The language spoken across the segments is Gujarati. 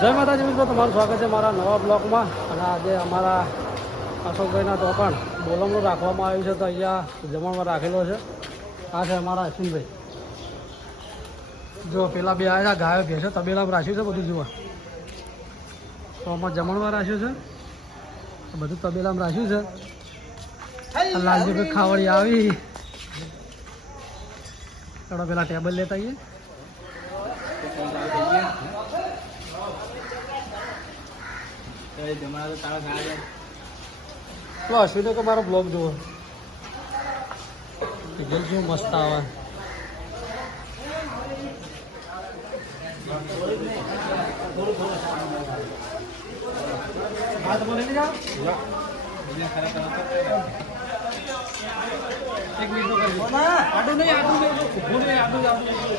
જય માતાજી મિત્રો, તમારું સ્વાગત છે મારા નવા બ્લોકમાં અને આજે અમારા અશોકભાઈના તો પણ બોલમનું રાખવામાં આવ્યું છે, તો અહીંયા જમણમાં રાખેલો છે. આ છે અમારા અશ્વિનભાઈ. જો પેલા બે આવ્યા છે ગાયો ભેંસો તબેલામાં રાખ્યું છે બધું જુઓ. તો આમાં જમણમાં રાખ્યું છે. બધું તબેલામાં રાખ્યું છે. લાલજીભાઈ ખાવડી આવી. ચાલો, પેલા ટેબલ લેતા આવીએ. તો અશ્વિને કે મારો બ્લોગ જુઓ? રિઝલ્ટ શું મસ્ત આવે. એક મિનિટ નહીં આટલું નહીં. ઊભું નહીં આટલું જ આટલું જ.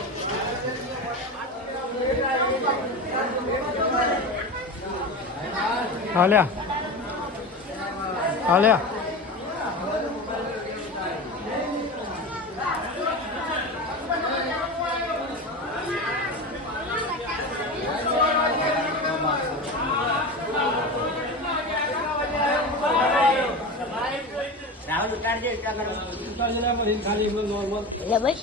હાલ્યા હાલ્યા ખાલી નોર્મલ એટલે બસ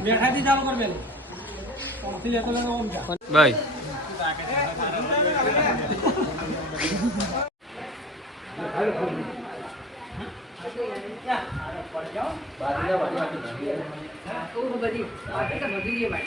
બેઠાથી ચાલુ કર પેલી ભાઈ